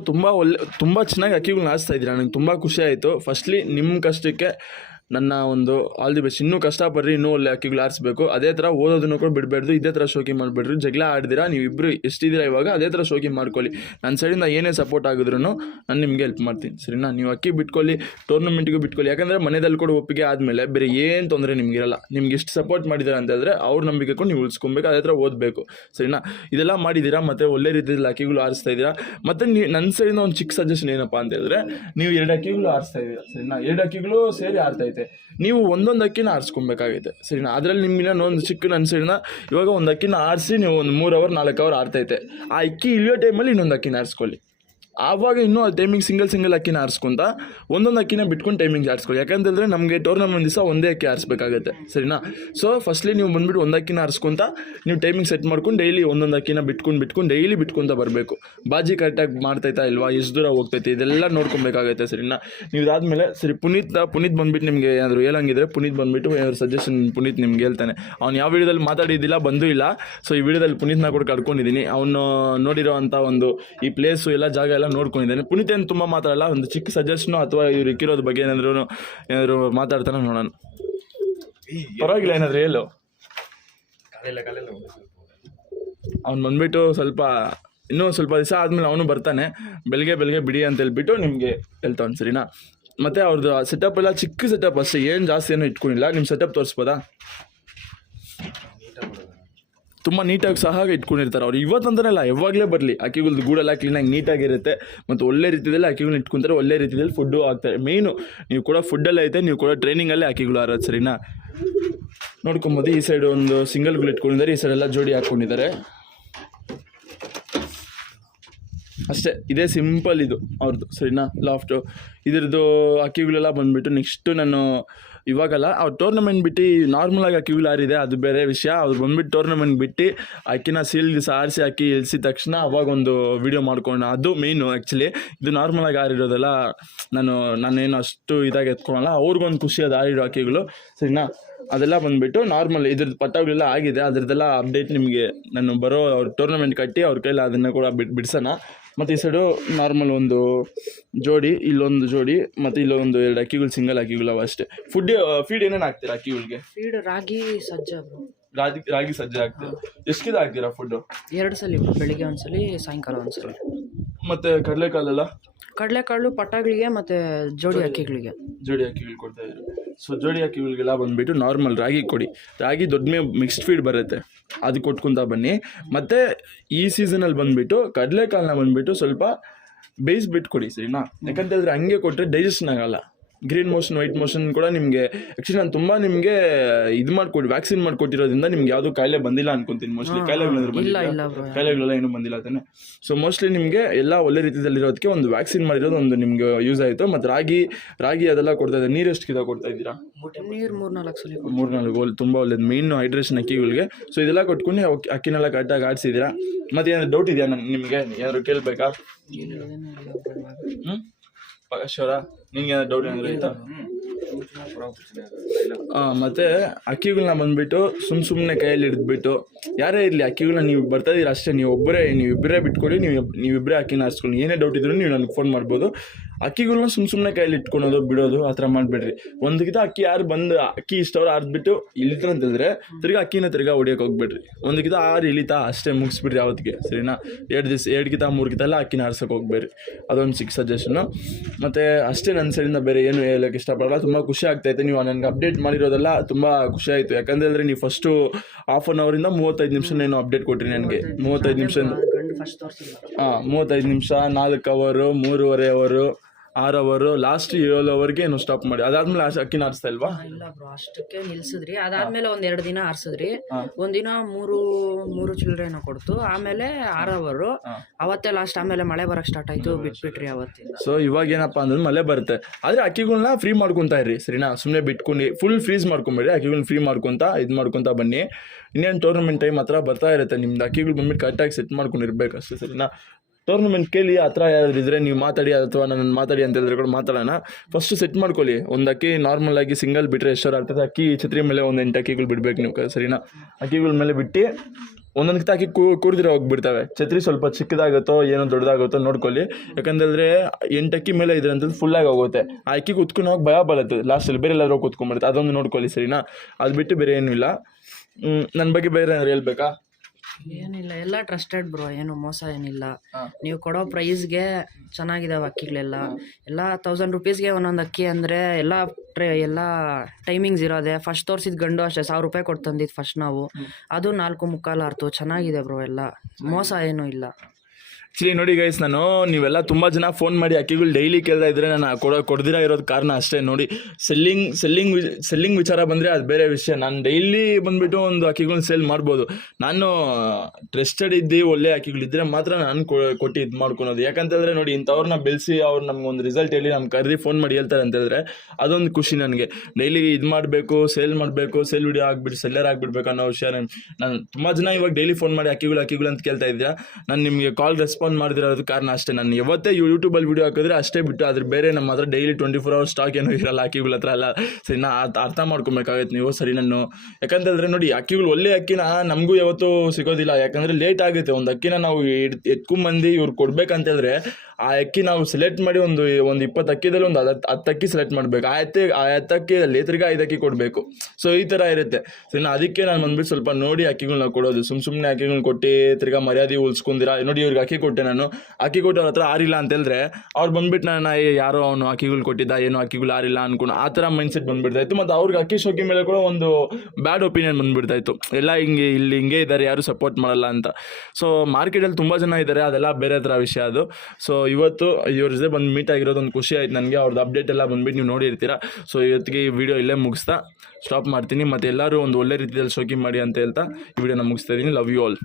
ತುಂಬ ಚೆನ್ನಾಗಿ ಅಕ್ಕಿಗಳನ್ನ ಆರಿಸ್ತಾ ಇದ್ದೀರಾ. ನನಗೆ ತುಂಬ ಖುಷಿ ಆಯಿತು. ಫಸ್ಟ್ಲಿ ನಿಮ್ಮ ಕಷ್ಟಕ್ಕೆ ನನ್ನ ಒಂದು ಆಲ್ ದಿ ಬೆಸ್ಟ್. ಇನ್ನೂ ಕಷ್ಟಪಡ್ರಿ, ಇನ್ನೂ ಒಳ್ಳೆ ಅಕ್ಕಿಗಳು ಆರಿಸ್ಬೇಕು. ಅದೇ ಥರ ಓದೋದನ್ನು ಕೂಡ ಬಿಡಬೇಡ್ದು, ಇದೇ ಥರ ಶೋಕಿ ಮಾಡಿಬಿಡ್ರಿ. ಜಗಳ ಆಡ್ದಿರಾ ನೀವಿಬ್ಬರು ಎಷ್ಟಿದ್ದೀರಾ ಇವಾಗ ಅದೇ ಥರ ಶೋಕಿ ಮಾಡ್ಕೊಳ್ಳಿ. ನನ್ನ ಸೈಡಿಂದ ಏನೇ ಸಪೋರ್ಟ್ ಆಗಿದ್ರು ನಾನು ನಿಮಗೆ ಹೆಲ್ಪ್ ಮಾಡ್ತೀನಿ, ಸರಿನಾ? ನೀವು ಅಕ್ಕಿ ಬಿಟ್ಕೊಳ್ಳಿ, ಟೂರ್ನಮೆಂಟ್ಗೂ ಬಿಟ್ಕೊಳ್ಳಿ. ಯಾಕಂದರೆ ಮನೆಯಲ್ಲಿ ಕೂಡ ಒಪ್ಪಿಗೆ ಆದಮೇಲೆ ಬೇರೆ ಏನು ತೊಂದರೆ ನಿಮಗಿರಲ್ಲ. ನಿಮ್ಗೆ ಎಷ್ಟು ಸಪೋರ್ಟ್ ಮಾಡಿದ್ದಾರೆ ಅಂತ ಹೇಳಿದ್ರೆ ಅವ್ರ ನಂಬಿಕೆ ನೀವು ಉಳಿಸ್ಕೊಬೇಕು, ಅದೇ ಥರ ಓದಬೇಕು, ಸರಿನಾ? ಇದೆಲ್ಲ ಮಾಡಿದ್ದೀರಾ, ಮತ್ತು ಒಳ್ಳೆ ರೀತಿಯಲ್ಲಿ ಅಕ್ಕಿಗಳು ಆರಿಸ್ತಾ ಇದ್ದೀರಾ. ಮತ್ತು ನೀವು ನನ್ನ ಸೈಡಿಂದ ಒಂದು ಚಿಕ್ಕ ಸಜೆಷನ್ ಏನಪ್ಪ ಅಂತ ಹೇಳಿದ್ರೆ, ನೀವು 2 ಅಕ್ಕಿಗಳು ಆರಿಸ್ತಾ ಇದ್ದೀರಾ, ಸರಿನಾ? 2 ಅಕ್ಕಿಗಳು ಸೇರಿ ಆರ್ತೈತೆ, ನೀವು ಒಂದೊಂದು ಅಕ್ಕಿನ ಆರಿಸ್ಕೊಬೇಕಾಗೈತೆ, ಸರಿನಾ? ಅದರಲ್ಲಿ ನಿಮ್ಗೆ ಒಂದು ಚಿಕ್ಕ ನನ್ನ ಸೈಡಿನ ಇವಾಗ ಒಂದು ಅಕ್ಕಿನ ಆರಿಸಿ ನೀವು ಒಂದು 3 ಅವರ್ 4 ಅವರ್ ಆರ್ತೈತೆ. ಆ ಅಕ್ಕಿ ಇಳಿಯೋ ಟೈಮಲ್ಲಿ ಇನ್ನೊಂದು ಅಕ್ಕಿನ ಆರಿಸ್ಕೊಳ್ಳಿ. ಆವಾಗ ಇನ್ನೂ ಆ ಟೈಮಿಂಗ್ ಸಿಂಗಲ್ ಅಕ್ಕಿನ ಆರಿಸ್ಕೊಂತ ಒಂದೊಂದು ಅಕ್ಕಿನ ಬಿಟ್ಕೊಂಡು ಟೈಮಿಂಗ್ ಆರಿಸ್ಕೊಳ್ಳಿ. ಯಾಕಂತಂದರೆ ನಮಗೆ ಟೂರ್ನಮೆಂಟ್ ದಿವಸ ಒಂದೇ ಅಕ್ಕಿ ಆರಿಸ್ಬೇಕಾಗತ್ತೆ, ಸರಿನಾ? ಸೊ ಫಸ್ಟ್ಲಿ ನೀವು ಬಂದುಬಿಟ್ಟು ಒಂದು ಅಕ್ಕಿನ ಆರಿಸ್ಕೊಂತ ನೀವು ಟೈಮಿಂಗ್ ಸೆಟ್ ಮಾಡ್ಕೊಂಡು ಡೈಲಿ ಒಂದೊಂದು ಅಕ್ಕಿನ ಬಿಟ್ಕೊಂಡು ಡೈಲಿ ಬಿಟ್ಕೊತ ಬರಬೇಕು. ಬಾಜಿ ಕರೆಕ್ಟಾಗಿ ಮಾಡ್ತೈತಾ ಇಲ್ವಾ, ಎಷ್ಟು ದೂರ ಹೋಗ್ತೈತೆ, ಇದೆಲ್ಲ ನೋಡ್ಕೊಬೇಕಾಗತ್ತೆ, ಸರಿನಾ? ನೀವು ಇದಾದಮೇಲೆ ಸರಿ ಪುನೀತ್ ಬಂದುಬಿಟ್ಟು ನಿಮಗೆ ಏನಾದರೂ ಹೇಳಂಗಿದ್ರೆ ಪುನೀತ್ ಬಂದುಬಿಟ್ಟು ಏನಾದ್ರು ಸಜೆಷನ್ ಪುನೀತ್ ನಿಮ್ಗೆ ಹೇಳ್ತಾನೆ. ಅವ್ನು ಯಾವ ವಿಡಿಯೋದಲ್ಲಿ ಮಾತಾಡಿದ್ದಿಲ್ಲ, ಬಂದೂ ಇಲ್ಲ. ಸೊ ಈ ವಿಡಿಯೋದಲ್ಲಿ ಪುನೀತ್ನ ಕೂಡ ಕರ್ಕೊಂಡಿದ್ದೀನಿ. ಅವನು ನೋಡಿರೋ ಅಂಥ ಒಂದು ಈ ಪ್ಲೇಸು ಎಲ್ಲ ಜಾಗ ಎಲ್ಲ ನೋಡ್ಕೊಂಡಿದ್ದಾನೆ. ಪುನೀತ್ ಏನು ತುಂಬ ಮಾತಾಡಲ್ಲ, ಒಂದು ಚಿಕ್ಕ ಸಜೆಷನು ಅಥವಾ ಇವ್ರು ಇಕ್ಕಿರೋದ್ರ ಬಗ್ಗೆ ಏನಾದರೂ ಮಾತಾಡ್ತಾನೆ ನೋಡೋಣ. ಪರವಾಗಿಲ್ಲ, ಏನಾದರೂ ಹೇಳು. ಅವ್ನು ಬಂದ್ಬಿಟ್ಟು ಇನ್ನೂ ಸ್ವಲ್ಪ ದಿವಸ ಆದಮೇಲೆ ಅವನು ಬರ್ತಾನೆ. ಬೆಳಗ್ಗೆ ಬಿಡಿ ಅಂತ ಹೇಳ್ಬಿಟ್ಟು ನಿಮಗೆ ಹೇಳ್ತಾನೆ, ಸರಿನಾ? ಮತ್ತು ಅವ್ರದ್ದು ಸೆಟಪ್ ಎಲ್ಲ ಚಿಕ್ಕ ಸೆಟಪ್ ಅಷ್ಟೇ, ಏನು ಜಾಸ್ತಿ ಏನೂ ಇಟ್ಕೊಂಡಿಲ್ಲ. ನಿಮ್ಮ ಸೆಟಪ್ ತೋರಿಸ್ಬೋದಾ? ತುಂಬ ನೀಟಾಗಿ ಸಹ ಇಟ್ಕೊಂಡಿರ್ತಾರೆ ಅವ್ರು. ಇವತ್ತಂತಲೇ ಯಾವಾಗಲೇ ಬರಲಿ, ಅಕ್ಕಿಗಳ್ದು ಗೂಡೆಲ್ಲ ಕ್ಲೀನಾಗಿ ನೀಟಾಗಿರುತ್ತೆ ಮತ್ತು ಒಳ್ಳೆ ರೀತಿಯಲ್ಲಿ ಅಕ್ಕಿಗಳನ್ನ ಇಟ್ಕೊತಾರೆ, ಒಳ್ಳೆ ರೀತಿಯಲ್ಲಿ ಫುಡ್ಡು ಆಗ್ತಾರೆ. ಮೇಯ್ನು ನೀವು ಕೂಡ ಫುಡ್ಡಲ್ಲೇ ಐತೆ, ನೀವು ಕೂಡ ಟ್ರೈನಿಂಗಲ್ಲೇ ಅಕ್ಕಿಗಳು ಆರೋದು, ಸರಿನಾ? ನೋಡ್ಕೊಬೋದು. ಈ ಸೈಡ್ ಒಂದು ಸಿಂಗಲ್ಗಳು ಇಟ್ಕೊಂಡಿದ್ದಾರೆ, ಈ ಸೈಡ್ ಎಲ್ಲ ಜೋಡಿ ಹಾಕ್ಕೊಂಡಿದ್ದಾರೆ ಅಷ್ಟೇ. ಇದೇ ಸಿಂಪಲ್ ಇದು ಅವ್ರದ್ದು, ಸರಿನಾ? ಲಾಫ್ಟು ಇದ್ರದ್ದು ಅಕ್ಕಿಗಳೆಲ್ಲ ಬಂದುಬಿಟ್ಟು ನೆಕ್ಸ್ಟು ನಾನು ಇವಾಗಲ್ಲ, ಅವ್ರು ಟೂರ್ನಮೆಂಟ್ ಬಿಟ್ಟು ನಾರ್ಮಲಾಗಿ ಅಕ್ಕಿಗಳು ಆರಿದೆ, ಅದು ಬೇರೆ ವಿಷಯ. ಅವ್ರು ಬಂದುಬಿಟ್ಟು ಟೂರ್ನಮೆಂಟ್ ಬಿಟ್ಟು ಅಕ್ಕಿನ ಸೀಲ್ ದಿವಸ ಆರಿಸಿ ಅಕ್ಕಿ ಇಳಿಸಿದ ತಕ್ಷಣ ಅವಾಗೊಂದು ವೀಡಿಯೋ ಮಾಡ್ಕೊಂಡು, ಅದು ಮೇಯ್ನು. ಆ್ಯಕ್ಚುಲಿ ಇದು ನಾರ್ಮಲಾಗಿ ಆರಿರೋದೆಲ್ಲ ನಾನೇನು ಅಷ್ಟು ಇದಾಗಿ ಎತ್ಕೊಳ್ಳಲ್ಲ. ಅವ್ರಿಗೊಂದು ಖುಷಿ ಅದು ಆರಿರೋ ಅಕ್ಕಿಗಳು, ಸರಿನಾ? ಅದೆಲ್ಲ ಬಂದುಬಿಟ್ಟು ನಾರ್ಮಲ್ ಇದ್ರದ್ದು ಪಟಾಗಳೆಲ್ಲ ಆಗಿದೆ, ಅದ್ರದ್ದೆಲ್ಲ ಅಪ್ಡೇಟ್ ನಿಮಗೆ ನಾನು ಬರೋ ಅವ್ರ ಟೂರ್ನಮೆಂಟ್ ಕಟ್ಟಿ ಅವ್ರ ಕೈಲಿ ಅದನ್ನು ಕೂಡ ಬಿಡಿಸೋಣ. ಮತ್ತು ಈ ಸೈಡು ನಾರ್ಮಲ್ ಒಂದು ಜೋಡಿ, ಇಲ್ಲೊಂದು ಜೋಡಿ, ಮತ್ತು ಇಲ್ಲೊಂದು 2 ಅಕ್ಕಿಗಳು ಸಿಂಗಲ್ ಅಕ್ಕಿಗಳು ಅಷ್ಟೇ. ಫೀಡ್ ಏನೇನು ಹಾಕ್ತೀರಾ ಅಕ್ಕಿಗಳಿಗೆ? ಫೀಡ್ ರಾಗಿ ಸಜ್ಜ ರಾಗಿ ಸಜ್ಜೆ ಹಾಕ್ತೀರಾ? ಎಷ್ಟು ಕಿಲೋ ಹಾಕ್ತೀರಾ ಫುಡ್ಡು? 2 ಸಲ, ಬೆಳಿಗ್ಗೆ ಒಂದ್ಸಲಿ, ಸಾಯಂಕಾಲ ಒಂದ್ಸಲಿ. ಮತ್ತು ಕಡಲೆಕಾಳು ಪಟಾಗಳಿಗೆ ಮತ್ತು ಜೋಡಿ ಅಕ್ಕಿಗಳಿಗೆ ಕೊಡ್ತಾ ಇದ್ದಾರೆ. ಸೊ ಜೋಡಿ ಅಕ್ಕಿಗಳಿಗೆಲ್ಲ ಬಂದುಬಿಟ್ಟು ನಾರ್ಮಲ್ ರಾಗಿ ಕೊಡಿ. ರಾಗಿ ದೊಡ್ಡ ಮಿಕ್ಸ್ಡ್ ಫೀಡ್ ಬರುತ್ತೆ, ಅದು ಕೊಟ್ಕೊತಾ ಬನ್ನಿ. ಮತ್ತು ಈ ಸೀಸನಲ್ಲಿ ಬಂದುಬಿಟ್ಟು ಕಡಲೆಕಾಳನ್ನ ಬಂದುಬಿಟ್ಟು ಸ್ವಲ್ಪ ಬೇಯಿಸ್ಬಿಟ್ಟು ಕೊಡಿ, ಸರಿನಾ? ಯಾಕಂತೇಳಿದ್ರೆ ಹಂಗೆ ಕೊಟ್ಟರೆ ಡೈಜೆಷನ್ ಆಗಲ್ಲ. ಗ್ರೀನ್ ಮೋಷನ್ ವೈಟ್ ಮೋಷನ್ ಕೂಡ ನಿಮಗೆ ಆ್ಯಕ್ಚುಲಿ ನಾನು ತುಂಬ ನಿಮಗೆ ಇದು ವ್ಯಾಕ್ಸಿನ್ ಮಾಡಿಕೊಟ್ಟಿರೋದ್ರಿಂದ ನಿಮ್ಗೆ ಯಾವುದೂ ಕಾಯಿಲೆ ಬಂದಿಲ್ಲ ಅನ್ಕೊತೀನಿ. ಮೋಸ್ಟ್ಲಿ ಕಾಯಿಲೆಗಳೆಲ್ಲ ಏನೂ ಬಂದಿಲ್ಲ ತಾನೆ. ಸೊ ಮೋಸ್ಟ್ಲಿ ನಿಮಗೆ ಎಲ್ಲ ಒಳ್ಳೆ ರೀತಿಯಲ್ಲಿರೋದಕ್ಕೆ ಒಂದು ವ್ಯಾಕ್ಸಿನ್ ಮಾಡಿರೋದು ಒಂದು ನಿಮ್ಗೆ ಯೂಸ್ ಆಯಿತು. ಮತ್ತು ರಾಗಿ ಅದೆಲ್ಲ ಕೊಡ್ತಾ ಇದ್ದಾರೆ. ನೀರು ಎಷ್ಟು ಕಿಲೋ ಕೊಡ್ತಾ ಇದ್ದೀರಾ? ನೀರು 3-4 ಸಲ. 3-4 ತುಂಬ ಒಳ್ಳೇದು, ಮೇಯ್ನು ಹೈಡ್ರೇಷನ್ ಅಕ್ಕಿಗಳಿಗೆ. ಸೊ ಇದೆಲ್ಲ ಕೊಟ್ಕೊಂಡು ಅಕ್ಕಿನೆಲ್ಲ ಕರೆಕ್ಟಾಗಿ ಆಡಿಸಿದ್ದೀರಾ. ಮತ್ತು ಏನಾದ್ರು ಡೌಟ್ ಇದೆಯಾ ನಿಮಗೆ? ಏನಾದ್ರು ಕೇಳಬೇಕಾ? ಶೋರ ನಿಂಗೆ ಡೌಟ್ ಏನಾದ್ರು ಆಯ್ತಾ? ಮತ್ತು ಅಕ್ಕಿಗಳನ್ನ ಬಂದುಬಿಟ್ಟು ಸುಮ್ಮನೆ ಕೈಯಲ್ಲಿ ಹಿಡಿದ್ಬಿಟ್ಟು ಯಾರೇ ಇರಲಿ ಅಕ್ಕಿಗಳನ್ನ ನೀವು ಬರ್ತಾ ಇದ್ದೀರ ಅಷ್ಟೇ, ನೀವಿಬ್ಬರೇ ಬಿಟ್ಕೊಳ್ಳಿ, ನೀವಿಬ್ಬರೇ ಅಕ್ಕಿನ ಆರಿಸ್ಕೊಳ್ಳಿ. ಏನೇ ಡೌಟ್ ಇದ್ರೂ ನೀವು ನನಗೆ ಫೋನ್ ಮಾಡ್ಬೋದು. ಅಕ್ಕಿಗಳನ್ನ ಸುಮ್ಮನೆ ಕೈಯಲ್ಲಿ ಇಟ್ಕೊಳೋದು ಬಿಡೋದು ಆ ಥರ ಮಾಡಿಬಿಡ್ರಿ. ಒಂದಕ್ಕಿಂತ ಅಕ್ಕಿ ಯಾರು ಬಂದು ಅಕ್ಕಿ ಇಷ್ಟವ್ರು ಆರಿದ್ಬಿಟ್ಟು ಇಳಿತಾರಂತಂದರೆ ತಿರ್ಗಾ ತಿರ್ಗಾ ಹೊಡಿಯೋಕೆ ಹೋಗ್ಬಿಡ್ರಿ. ಒಂದಕ್ಕಿಂತ 6 ಇಳಿತಾ ಅಷ್ಟೇ ಮುಗಿಸ್ಬಿಡ್ರಿ ಯಾವತ್ತಿಗೆ, ಸರಿನಾ? 2-3 ಎಲ್ಲ ಅಕ್ಕಿನ ಆರ್ಸೋಕೆ ಹೋಗ್ಬೇಡ್ರಿ. ಅದೊಂದು ಚಿಕ್ಕ ಸಜೆಷನು. ಮತ್ತು ಅಷ್ಟೇ ನನ್ನ ಸೈಡಿಂದ ಬೇರೆ ಏನು ಹೇಳೋಕ್ಕೆ ಇಷ್ಟಪಡಲ್ಲ. ತುಂಬ ಖುಷಿ ಆಗ್ತಾಯಿತ್ತು ನೀವು ನನಗೆ ಅಪ್ಡೇಟ್ ಮಾಡಿರೋದೆಲ್ಲ, ತುಂಬ ಖುಷಿ ಆಯಿತು. ಯಾಕಂದರೆ ನೀವು ಫಸ್ಟು ಹಾಫ್ ಆನ್ ಅವರಿಂದ 35 ನಿಮಿಷನೇನು ಅಪ್ಡೇಟ್ ಕೊಟ್ರಿ ನನಗೆ. 35 ನಿಮಿಷ 35 ನಿಮಿಷ, 4 ಅವರು, 3.5 ಅವರು, 6 ಅವರು, ಲಾಸ್ಟ್ 7 ಅವರ್ಗೆ ಏನು ಸ್ಟಾಪ್ ಮಾಡಿ. ಅದಾದ್ಮೇಲೆ ಅಕ್ಕಿನ ಆರಿಸ್ತಾ ಇಲ್ವಾ? ಇಲ್ಲ ಬ್ರೋ, ಅಷ್ಟಕ್ಕೆ ನಿಲ್ಸಿದ್ರಿ. ಅದಾದ್ಮೇಲೆ 2 ದಿನ ಆರಿಸಿದ್ರಿ. ಒಂದಿನ 3 ಚಿಲ್ಡ್ರನ್ ಕೊಡ್ತು. ಆಮೇಲೆ 6 ಅವರು ಅವತ್ತೇ ಲಾಸ್ಟ್. ಆಮೇಲೆ ಮಳೆ ಬರಕ್ ಸ್ಟಾರ್ಟ್ ಆಯ್ತು, ಬಿಟ್ಬಿಟ್ರಿ ಅವತ್ತಿಂದ. ಸೊ ಇವಾಗ ಏನಪ್ಪ ಅಂದ್ರೆ ಮಳೆ ಬರುತ್ತೆ, ಆದ್ರೆ ಅಕ್ಕಿಗಳನ್ನ ಫ್ರೀ ಮಾಡ್ಕೊಂತ ಇರ್ರಿ, ಸರಿನಾ? ಸುಮ್ಮನೆ ಬಿಟ್ಕೊಂಡು ಫುಲ್ ಫ್ರೀಸ್ ಮಾಡ್ಕೊಂಬೇಡಿ. ಅಕ್ಕಿಗಳನ್ನ ಫ್ರೀ ಮಾಡ್ಕೊಂತ ಬನ್ನಿ. ಇನ್ನೇನು ಟೂರ್ನಮೆಂಟ್ ಟೈಮ್ ಹತ್ರ ಬರ್ತಾ ಇರುತ್ತೆ. ನಿಮ್ದು ಅಕ್ಕಿಗಳು ಬಂದ್ಬಿಟ್ಟು ಕರೆಕ್ಟಾಗಿ ಸೆಟ್ ಮಾಡ್ಕೊಂಡಿರ್ಬೇಕು ಅಷ್ಟೇ, ಸರಿನಾ? ಟೂರ್ನಮೆಂಟ್ ಕೇಳಿ ಆ ಥರ ಯಾರು ಇದ್ದರೆ ನೀವು ಮಾತಾಡಿ, ಅಥವಾ ನಾನು ಮಾತಾಡಿ ಅಂತ ಹೇಳಿದ್ರೆ ಕೂಡ ಮಾತಾಡೋಣ. ಫಸ್ಟು ಸೆಟ್ ಮಾಡ್ಕೊಳ್ಳಿ. ಒಂದು ಅಕ್ಕಿ ನಾರ್ಮಲ್ ಆಗಿ ಸಿಂಗಲ್ ಬಿಟ್ಟರೆ ಎಷ್ಟರ ಆಗ್ತದೆ. ಅಕ್ಕಿ ಛತ್ರಿ ಮೇಲೆ ಒಂದು 8 ಅಕ್ಕಿಗಳು ಬಿಡಬೇಕು ನೀವು, ಸರಿನಾ? ಅಕ್ಕಿಗಳ ಮೇಲೆ ಬಿಟ್ಟು ಒಂದೊಂದು ತಾಕಿ ಕೂರ್ದಿರ ಹೋಗ್ಬಿಡ್ತವೆ. ಛತ್ರಿ ಸ್ವಲ್ಪ ಚಿಕ್ಕದಾಗುತ್ತೋ ಏನೋ ದೊಡ್ಡದಾಗುತ್ತೋ ನೋಡ್ಕೊಳ್ಳಿ. ಯಾಕಂತಂದರೆ 8 ಅಕ್ಕಿ ಮೇಲೆ ಇದ್ರೆ ಅಂತ ಫುಲ್ಲಾಗಿ ಹೋಗುತ್ತೆ. ಆ ಅಕ್ಕಿ ಕುತ್ಕೊಂಡು ಹೋಗಿ ಭಯ ಬರುತ್ತೆ ಲಾಸ್ಟಲ್ಲಿ, ಬೇರೆ ಎಲ್ಲಾದ್ರೂ ಕೂತ್ಕೊಂಡ್ಬಿಡುತ್ತೆ. ಅದೊಂದು ನೋಡ್ಕೊಳ್ಳಿ ಸರಿನಾ. ಅದು ಬಿಟ್ಟು ಬೇರೆ ಏನೂ ಇಲ್ಲ. ನನ್ನ ಬಗ್ಗೆ ಬೇರೆ ಏನಾದ್ರು ಹೇಳ್ಬೇಕಾ? ಏನಿಲ್ಲ, ಎಲ್ಲ ಟ್ರಸ್ಟೆಡ್ ಬ್ರೋ, ಏನು ಮೋಸ ಏನಿಲ್ಲ. ನೀವು ಕೊಡೋ ಪ್ರೈಸ್ಗೆ ಚೆನ್ನಾಗಿದಾವೆ ಅಕ್ಕಿಗಳೆಲ್ಲ. ಎಲ್ಲ 1000 ರುಪೀಸ್ಗೆ ಒಂದೊಂದು ಅಕ್ಕಿ ಅಂದರೆ ಎಲ್ಲ ಟೈಮಿಂಗ್ಸ್ ಇರೋದೆ. ಫಸ್ಟ್ ತೋರಿಸಿದ ಗಂಡು ಅಷ್ಟೇ 1000 ರೂಪಾಯಿ ಕೊಟ್ಟು ತಂದಿದ್ದು ಫಸ್ಟ್ ನಾವು. ಅದು 4.25 ಚೆನ್ನಾಗಿದೆ ಬ್ರೋ, ಎಲ್ಲ ಮೋಸ ಏನೂ ಇಲ್ಲ. ಆ್ಯಕ್ಚುಲಿ ನೋಡಿ ಗೈಸ್, ನೀವೆಲ್ಲ ತುಂಬ ಜನ ಫೋನ್ ಮಾಡಿ ಅಕ್ಕಿಗಳು ಡೈಲಿ ಕೇಳ್ತಾ ಇದ್ದರೆ ನಾನು ಕೊಡ್ದಿರಾ ಇರೋದು ಕಾರಣ ಅಷ್ಟೇ. ನೋಡಿ, ಸೆಲ್ಲಿಂಗ್ ವಿಚಾರ ಬಂದರೆ ಅದು ಬೇರೆ ವಿಷಯ. ನಾನು ಡೈಲಿ ಬಂದುಬಿಟ್ಟು ಒಂದು ಅಕ್ಕಿಗಳನ್ನ ಸೇಲ್ ಮಾಡ್ಬೋದು. ನಾನು ಟ್ರಸ್ಟೆಡ್ ಇದ್ದು ಒಳ್ಳೆ ಅಕ್ಕಿಗಳಿದ್ದರೆ ಮಾತ್ರ ನಾನು ಕೊಟ್ಟು ಇದು ಮಾಡ್ಕೊಳೋದು. ಯಾಕಂತಂದರೆ ನೋಡಿ, ಇಂಥವ್ರನ್ನ ಬೆಳೆಸಿ ಅವ್ರು ನಮ್ಗೊಂದು ರಿಸಲ್ಟ್ ಹೇಳಿ ನಮ್ಗೆ ಕರೆದಿ ಫೋನ್ ಮಾಡಿ ಹೇಳ್ತಾರೆ ಅಂತಂದರೆ ಅದೊಂದು ಖುಷಿ ನನಗೆ. ಡೈಲಿ ಇದು ಮಾಡಬೇಕು, ಸೇಲ್ ವಿಡಿಯೋ ಆಗಿಬಿಟ್ಟು ಸೆಲ್ಲರ್ ಆಗಿಬಿಡ್ಬೇಕು ಅನ್ನೋ ವಿಷಯ. ನಾನು ತುಂಬ ಜನ ಇವಾಗ ಡೈಲಿ ಫೋನ್ ಮಾಡಿ ಅಕ್ಕಿಗಳು ಅಂತ ಕೇಳ್ತಾ ಇದ್ದೀರಾ. ನಾನು ನಿಮಗೆ ಕಾಲ್ ರೆಸ್ಪಾನ್ಸ್ ಮಾಡಿದಿರೋದು ಕಾರಣ ಅಷ್ಟೇ. ನಾನು ಯಾವತ್ತೇ ಯೂಟ್ಯೂಬಲ್ಲಿ ವಿಡಿಯೋ ಹಾಕಿದ್ರೆ ಅಷ್ಟೇ ಬಿಟ್ಟು ಅದ್ರ ಬೇರೆ ನಮ್ಮ ಹತ್ರ ಡೈಲಿ 24 hours ಸ್ಟಾಕ್ ಏನೂ ಇರಲ್ಲ ಅಕ್ಕಿಗಳ ಹತ್ರ ಎಲ್ಲ. ಸರಿ, ನಾ ಅರ್ಥ ಮಾಡ್ಕೊಬೇಕಾಗತ್ತೆ ನೀವು. ಸರಿ, ಯಾಕಂತಂದರೆ ನೋಡಿ, ಅಕ್ಕಿಗಳು ಒಳ್ಳೆ ಅಕ್ಕಿನ ನಮಗೂ ಯಾವತ್ತೂ ಸಿಗೋದಿಲ್ಲ. ಯಾಕಂದರೆ ಲೇಟ್ ಆಗುತ್ತೆ. ಒಂದು ಅಕ್ಕಿನ ನಾವು ಎತ್ಕೊಂಬಂದು ಇವ್ರು ಕೊಡ್ಬೇಕಂತಂದರೆ ಆ ಅಕ್ಕಿ ನಾವು ಸೆಲೆಕ್ಟ್ ಮಾಡಿ ಒಂದು 20 ಅಕ್ಕಿದಲ್ಲಿ ಒಂದು 10 ಅಕ್ಕಿ ಸೆಲೆಕ್ಟ್ ಮಾಡಬೇಕು. ಆ 10 ಅಕ್ಕಿಯಲ್ಲಿ ತಿರ್ಗಿ 5 ಅಕ್ಕಿ ಕೊಡಬೇಕು. ಸೊ ಈ ಥರ ಇರುತ್ತೆ. ಸರಿ, ಅದಕ್ಕೆ ನಾನು ಬಂದ್ಬಿಟ್ಟು ಸ್ವಲ್ಪ ನೋಡಿ ಅಕ್ಕಿಗಳನ್ನ ಕೊಡೋದು. ಸುಮ್ಮನೆ ಅಕ್ಕಿಗಳನ್ನ ಕೊಟ್ಟು ತಿರ್ಗಾ ಮರ್ಯಾದೆ ಉಳಿಸ್ಕೊಂಡಿರಾ. ನೋಡಿ, ಇವ್ರಿಗೆ ಅಕ್ಕಿ ಕೊಟ್ಟೆ, ನಾನು ಅಕ್ಕಿ ಕೊಟ್ಟು ಅವ್ರ ಹತ್ರ ಆರಿಲ್ಲ ಅಂತ ಹೇಳಿದ್ರೆ ಅವ್ರು ಬಂದ್ಬಿಟ್ಟು ನಾನು ಯಾರೋ ಅವನು ಅಕ್ಕಿಗಳು ಕೊಟ್ಟಿದ್ದ, ಏನೋ ಅಕ್ಕಿಗಳು ಆರಿಲ್ಲ ಅನ್ಕೊಂಡು ಆ ಥರ ಮೈಂಡ್ಸೆಟ್ ಬಂದ್ಬಿಡ್ತಾಯಿತ್ತು. ಮತ್ತು ಅವ್ರಿಗೆ ಅಕ್ಕಿ ಶೋಕಿ ಮೇಲೆ ಕೂಡ ಒಂದು ಬ್ಯಾಡ್ ಒಪಿನಿಯನ್ ಬಂದ್ಬಿಡ್ತಾಯಿತ್ತು. ಎಲ್ಲ ಹಿಂಗೆ ಇದ್ದಾರೆ, ಯಾರು ಸಪೋರ್ಟ್ ಮಾಡಲ್ಲ ಅಂತ. ಸೊ ಮಾರ್ಕೆಟಲ್ಲಿ ತುಂಬ ಜನ ಇದ್ದಾರೆ, ಅದೆಲ್ಲ ಬೇರೆ ಥರ ವಿಷಯ ಅದು. ಸೊ ಇವತ್ತು ಇವ್ರ ಜೊತೆ ಬಂದು ಮೀಟ್ ಆಗಿರೋದು ಒಂದು ಖುಷಿ ಆಯ್ತು ನನಗೆ. ಅವ್ರದ್ದು ಅಪ್ಡೇಟ್ ಎಲ್ಲ ಬಂದುಬಿಟ್ಟು ನೀವು ನೋಡಿರ್ತೀರ. ಸೊ ಇವತ್ತಿಗೆ ಈ ವಿಡಿಯೋ ಇಲ್ಲೇ ಮುಗಿಸ್ತಾ ಸ್ಟಾಪ್ ಮಾಡ್ತೀನಿ. ಮತ್ತು ಎಲ್ಲರೂ ಒಂದು ಒಳ್ಳೆ ರೀತಿಯಲ್ಲಿ ಶೋಕಿ ಮಾಡಿ ಅಂತ ಹೇಳ್ತಾ ಈ ವಿಡಿಯೋನ ಮುಗಿಸ್ತಾ ಇದ್ದೀನಿ. Love you all.